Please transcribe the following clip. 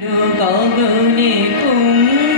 গগনে কুম্ভ